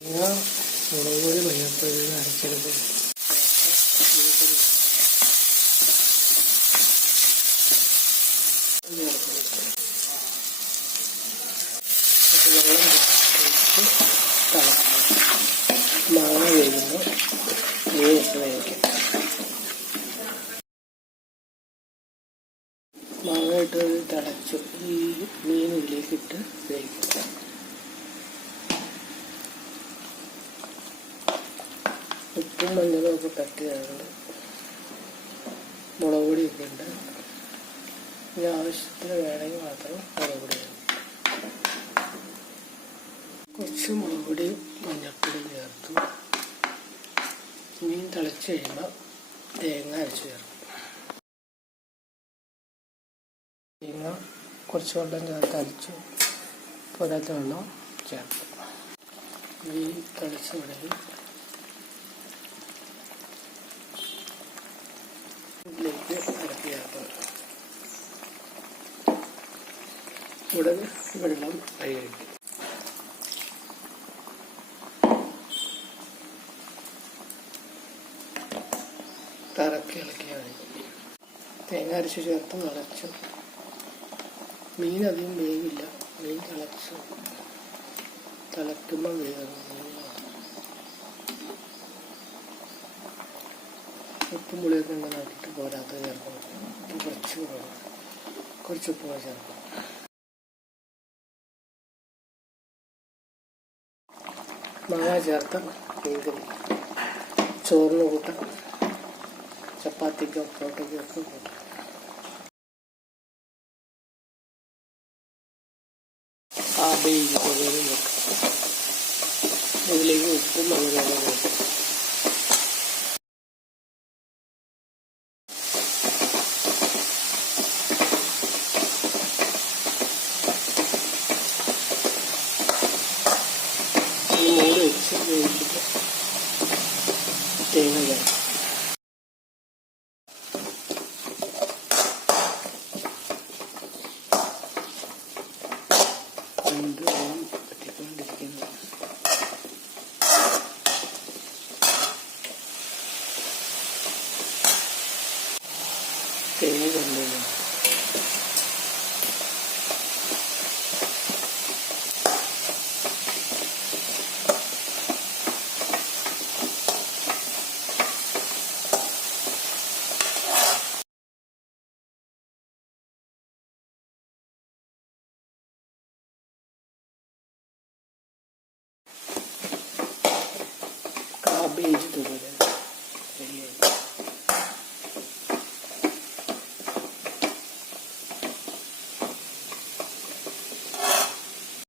മുളക് പൊടി മഞ്ഞപ്പൊടി അരച്ചെടുക്കും. മാങ്ങ വേകുമ്പോൾ മീനിട്ട് വേവിക്കാം മാങ്ങ ഇട്ട് ഈ മീൻ ഇതിലേക്ക് ഇട്ട് വേവിക്കാം ഉപ്പും മഞ്ഞളും ഒക്കെ തട്ടിയതുകൊണ്ട് മുളക് പൊടിയൊക്കെ ഉണ്ട് ഇനി ആവശ്യത്തിന് വേണമെങ്കിൽ മാത്രം മുളക് പൊടി കുറച്ച് മുളക് പൊടിയും മഞ്ഞൾപ്പൊടിയും ചേർത്തു. മീൻ തിളച്ച് കഴിയുമ്പോൾ തേങ്ങ അരച്ച് ചേർക്കും. തേങ്ങ കുറച്ച് വെള്ളം ചേർത്ത് അരച്ചു പോരാത്ത വെള്ളം ചേർക്കും. മീൻ തിളച്ച് വിടലും ഇതിലേക്ക് അരപ്പ് ചേർക്കണം ഇവിടെ വെള്ളം കൈകഴിക്കും കറക്കി ഇളക്കിയാൽ തേങ്ങ അരച്ച് ചേർത്ത് തിളച്ചു മീൻ അധികം വേവില്ല. മീൻ തിളച്ചു. തിളക്കുമ്പോൾ വേഗം ഉപ്പും പുളിയൊക്കെ ഉണ്ടെന്ന് നോക്കിയിട്ട് പോരാത്ത ചേർക്കണം. കുറച്ച് കുറച്ച് ഉപ്പ് ചേർക്കണം. മാങ്ങ ചേർത്ത മീൻകറി ചോറിന് കൂട്ടം ചപ്പാത്തിക്കോ പൊറോട്ടയ്ക്കോ ഒക്കെ കൂട്ടം. ആ വെക്കാം ഇതിലേക്ക് ഉപ്പും മഞ്ഞളും വേവിച്ചിട്ട് തേങ്ങ ചേർക്കാം രണ്ട് ближе, думаю.